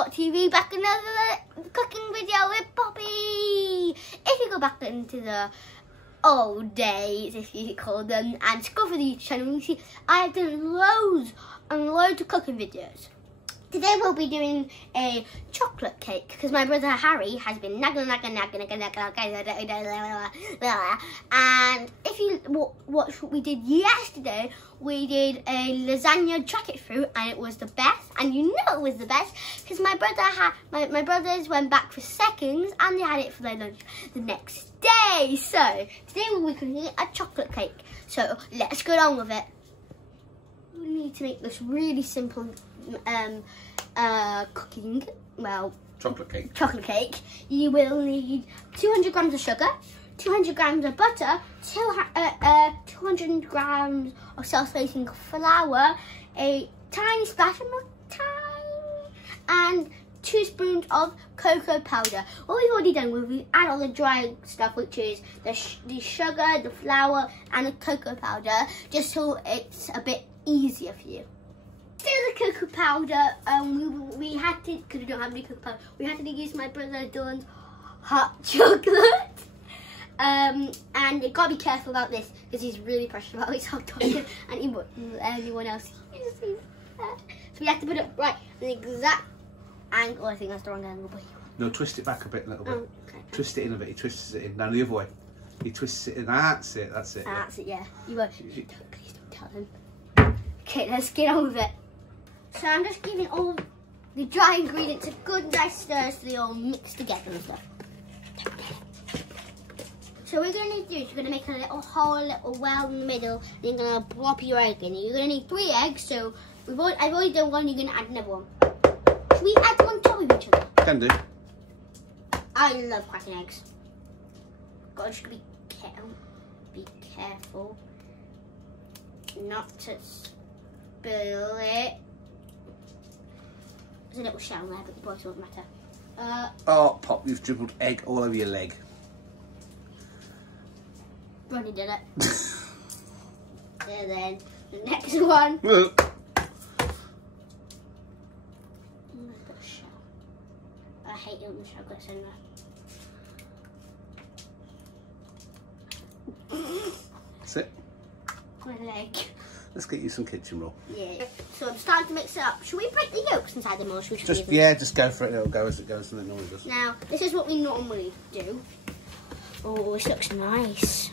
DHP.TV, back another cooking video with Poppy. If you go back into the old days, if you call them, and scroll through the YouTube channel, you see I have done loads and loads of cooking videos. Today we'll be doing a chocolate cake because my brother Harry has been nagging. And if you watch what we did yesterday, we did a lasagna jacket fruit, and it was the best. And you know it was the best because my brothers went back for seconds, and they had it for their lunch the next day. So today we'll be cooking a chocolate cake. So let's get on with it. We need to make this really simple chocolate cake. You will need 200 grams of sugar, 200 grams of butter, 200 grams of self-raising flour, a tiny splash of milk, and 2 spoons of cocoa powder. What we've already done was we add all the dry stuff, which is the sugar, the flour, and the cocoa powder, just so it's a bit easier for you. Still the cocoa powder, we had to, because we don't have any cocoa powder, we had to use my brother Dawn's hot chocolate. And you gotta be careful about this because he's really precious about his hot chocolate and anyone else uses that. So we have to put it right in the exact angle. I think that's the wrong angle. But no, twist it back a bit, a little bit. Okay. Twist it in a bit. He twists it in. Now the other way. He twists it in. That's it. That's it. That's it. Yeah. You won't. Please don't tell him. Okay, let's get on with it. So I'm just giving all the dry ingredients a good nice stir so they all mix together and stuff. So what you're going to do is you're going to make a little hole, a little well in the middle, and you're going to plop your egg in. You're going to need 3 eggs, so I've already done one, you're going to add another one. Should we add them on top of each other? Can do. I love cracking eggs. Gotta just be careful not to spill it. There's a little shell there, but the boys won't matter. Oh, Pop, you've dribbled egg all over your leg. Ronnie did it. And then the next one. I hate it when the shell gets in there. That's it. My leg. Let's get you some kitchen roll. Yeah. So I'm starting to mix it up. Should we break the yolks inside them, or should we just just go for it. It'll go as it goes, and it normally does. Now this is what we normally do. Oh, this looks nice.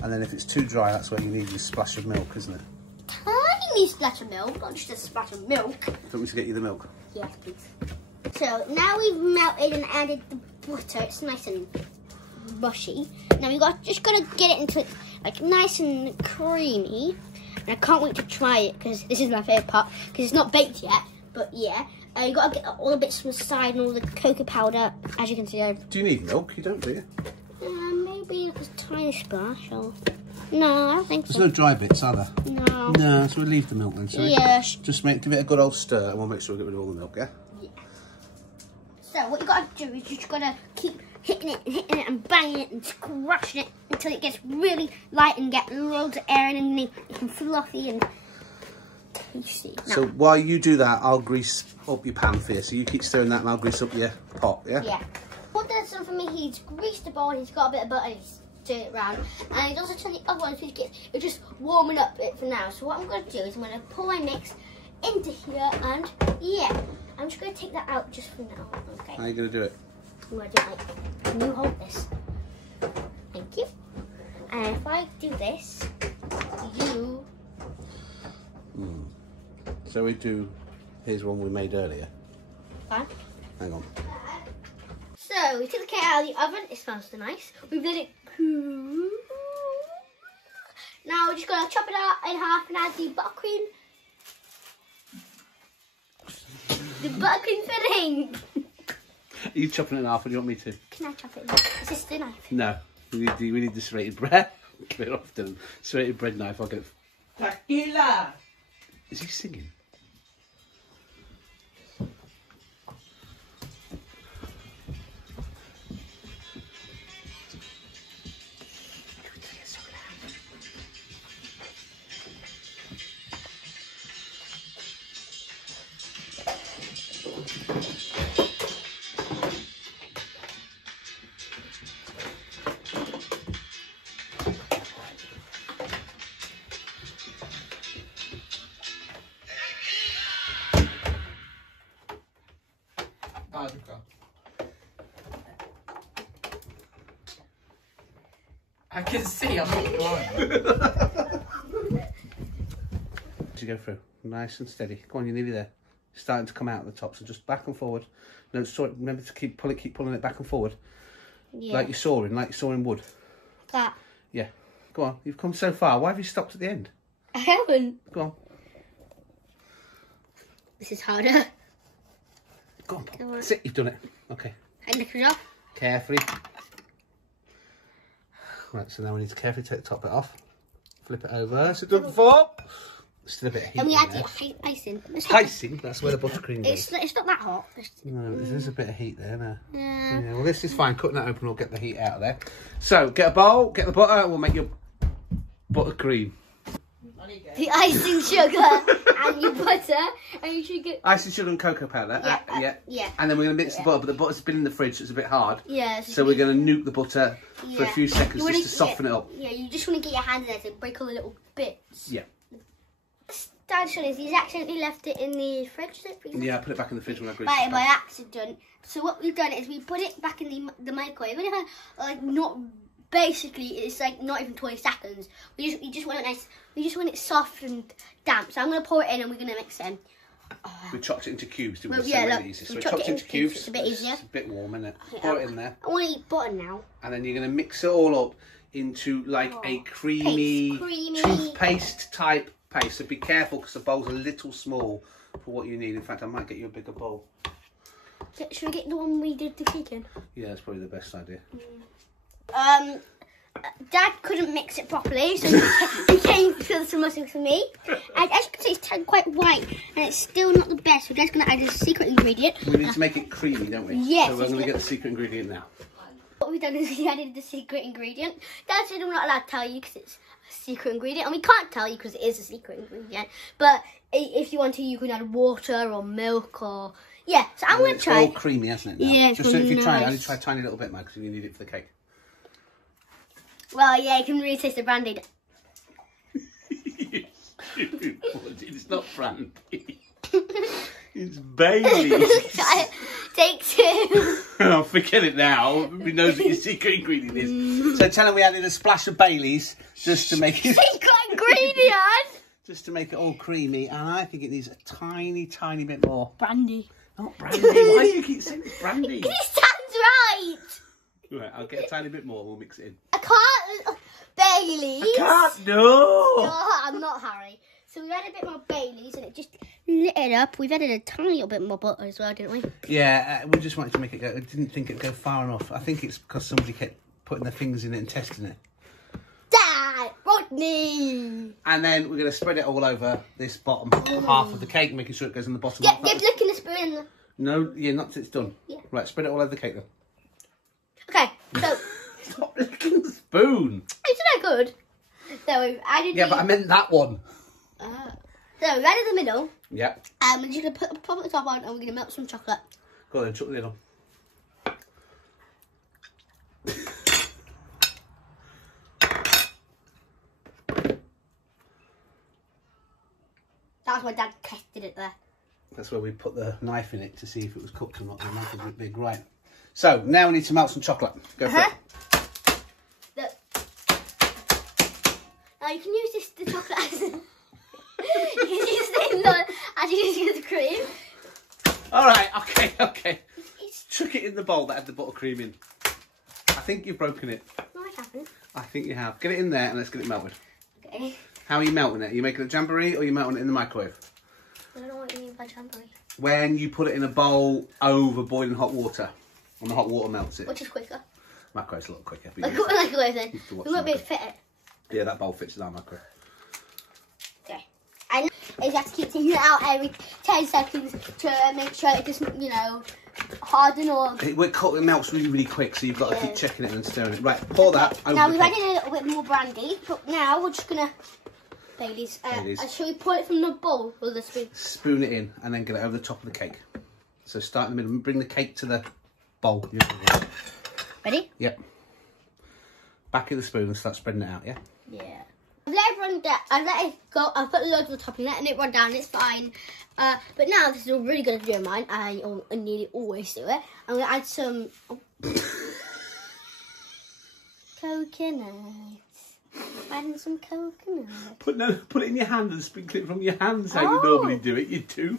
And then if it's too dry, that's when you need your splash of milk, isn't it? Tiny splash of milk, not just a splash of milk. Do you want me to get you the milk? Yes, please. So now we've melted and added the butter. It's nice and mushy. Now we just gotta get it into like nice and creamy. And I can't wait to try it because this is my favourite part because it's not baked yet. But yeah, you gotta get all the bits from the side and all the cocoa powder, as you can see. Do you need milk? You don't, do you? Maybe like a tiny splash. Or no, I don't think so. There's no dry bits, are there? No. No, so we'll leave the milk then. So yes. Just give it a good old stir, and we'll make sure we get rid of all the milk. Yeah. Yeah. So what you gotta do is you just gotta keep hitting it and banging it and crushing it until it gets really light and get loads of air in it and it's fluffy and tasty. So while you do that, I'll grease up your pan for you. So you keep stirring that and I'll grease up your pot, yeah? Yeah. What does some for me, he's greased the bowl, he's got a bit of butter, he's turned it around. And he's also turned the other one so it's just warming up it for now. So what I'm going to do is I'm going to pour my mix into here and yeah, I'm just going to take that out just for now. Okay. How are you going to do it? I'm going to do it like, can you hold this? Thank you. And if I do this, you... So we do, here's one we made earlier. Fine. Hang on. So we took the cake out of the oven, it smells so nice. We've let it cool. Now we're just going to chop it out in half and add the buttercream. The buttercream filling. Are you chopping it in half or do you want me to? Can I chop it in half? Is this the knife? No, we need the serrated bread. Get it off the serrated bread knife. I'll get it. Tequila. Is he singing? I can see, I'm not blind. As you go through, nice and steady. Go on, you're nearly there. It's starting to come out at the top, so just back and forward. No, remember to keep pulling it back and forward. Yeah. Like you're sawing wood. That. Yeah. Go on, you've come so far. Why have you stopped at the end? I haven't. Go on. This is harder. Go on, Paul. That's it, you've done it. Okay. I lift it up. Carefully. Right, so now we need to carefully take the top bit off. Flip it over. That's it done before. Still a bit of heat. And we in add there. icing. Icing? That's where the buttercream goes. It's not that hot. No, there's a bit of heat there now. Yeah. Yeah, well, this is fine. Cutting that open will get the heat out of there. So, get a bowl, get the butter, we'll make your buttercream. The icing, sugar, and your butter, and you should get... Icing, sugar and cocoa powder. Yeah. And then we're going to mix the butter, but the butter's been in the fridge, so it's a bit hard. Yeah. So we're going to nuke the butter for a few seconds just to soften it up. Yeah, you just want to get your hands in there to break all the little bits. Yeah. Dad showed us he's accidentally left it in the fridge. Yeah, I put it back in the fridge when I greased by it. By accident. So what we've done is we put it back in the microwave. Like not basically, it's like not even 20 seconds. We just want it nice. We just want it soft and damp. So I'm gonna pour it in and we're gonna mix it in. We chopped it into cubes, didn't we? Well, yeah, so look, really easy. So we we chopped chopped it into cubes. It's a bit easier. It's a bit warm, isn't it? Okay, Pour it in there. I want to eat butter now. And then you're going to mix it all up into like a creamy toothpaste type paste. So be careful because the bowl's a little small for what you need. In fact, I might get you a bigger bowl. Should we get the one we did the cake in? Yeah, that's probably the best idea. Dad couldn't mix it properly, so he came to some muscle for me. And as you can see, it's turned quite white, and it's still not the best. We're just going to add a secret ingredient. We need to make it creamy, don't we? Yes. So we're going to get the secret ingredient now. What we've done is we added the secret ingredient. Dad said I'm not allowed to tell you because it's a secret ingredient, and we can't tell you because it is a secret ingredient. But if you want to, you can add water or milk or... Yeah, so I'm going to try. It's all creamy, hasn't it? Now? Yeah, just so if you try it, nice. only try a tiny little bit, Mag, because you need it for the cake. Well, yeah, you can really taste the brandy. It's not brandy. It's Bailey's. Take two. Oh, forget it now. Everybody knows what your secret ingredient is. So tell them we added a splash of Bailey's just to make it... Secret ingredient? Just to make it all creamy. And I think it needs a tiny, tiny bit more. Brandy. Not brandy. Why do you keep saying it's brandy? Because it sounds right. Right, I'll get a tiny bit more. We'll mix it in. I can't. Bailey's. I can't, no. Oh, I'm not Harry. So we've added a bit more Bailey's and it just lit it up. We've added a tiny little bit more butter as well, didn't we? Yeah, we just wanted to make it go. I didn't think it'd go far enough. I think it's because somebody kept putting their fingers in it and testing it. Dad, Rodney. And then we're going to spread it all over this bottom half of the cake, making sure it goes in the bottom half. Give licking the spoon. No, yeah, not till it's done. Yeah. Right, spread it all over the cake then. Okay, so... Stop licking the spoon. Isn't that good? So we've added Yeah, but I meant that one. So we've added the middle. Yeah. We're just going to pop the top on and we're going to melt some chocolate. Go on then, chuck the lid on. That's why Dad tested it there. That's where we put the knife in it to see if it was cooked or not. The knife is a bit big, right. So, now we need to melt some chocolate. Go for it. Look. Now you can use the chocolate as... you can use the as you use the cream. Alright, okay. Chuck it in the bowl that had the buttercream in. I think you've broken it. No, it happened. I think you have. Get it in there and let's get it melted. Okay. How are you melting it? Are you making a jamboree or are you melting it in the microwave? I don't know what you mean by jamboree. When you put it in a bowl over boiling hot water, and the hot water melts it. Which is quicker? Microwave's a lot quicker. Like microwave then. Used to watch We won't be able the to fit it. Yeah, that bowl fits in our microwave. Okay. And you have to keep taking it out every 10 seconds to make sure it doesn't, you know, harden or... It melts really, really quick, so you've got to keep checking it and stirring it. Right, pour that over Now the we've cake. added a little bit more brandy, but now we're just going to... Bailey's. Shall we pour it from the bowl with the spoon? Spoon it in and then get it over the top of the cake. So start in the middle and bring the cake to the bowl. Ready? Yep. Back of the spoon and start spreading it out, yeah? Yeah. I've let it run down. I've let it go. I've put loads on the top and letting it run down. It's fine. But now this is a really good idea of mine. I nearly always do it. I'm going to add some... coconuts. Adding some coconuts. Put it in your hand and sprinkle it from your hands how you normally do it, you do.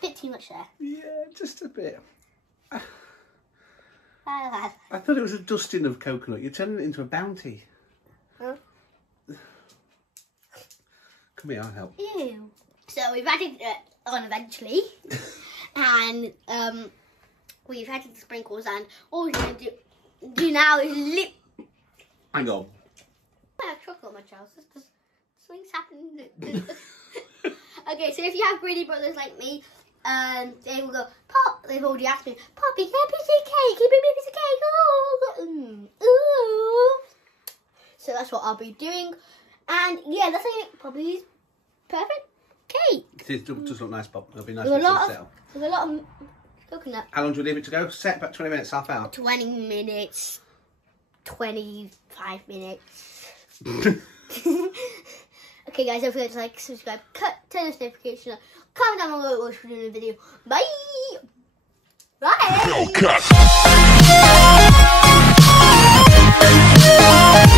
Bit too much there. Yeah, just a bit. Like I thought it was a dusting of coconut. You're turning it into a bounty. Huh? Come here, I'll help. Ew. So we've added it on eventually. And we've added the sprinkles, and all we're going to do now is Hang on. I have chocolate on my trousers because something's happening. Okay, so if you have greedy brothers like me, they will go, Pop, they've already asked me, Poppy, can I have a piece of cake? Can you bring me a piece of cake? Ooh. Ooh. So that's what I'll be doing. And yeah, that's like Poppy's perfect cake. It does look nice, Bob. It'll be nice There's to a lot set up. There's a lot of coconut. How long do we leave it to go? Set about 20 minutes, half hour. 20 minutes. 25 minutes. Okay guys, don't forget to like, subscribe, turn the notification on, comment down below what we're doing in the video. Bye! Bye!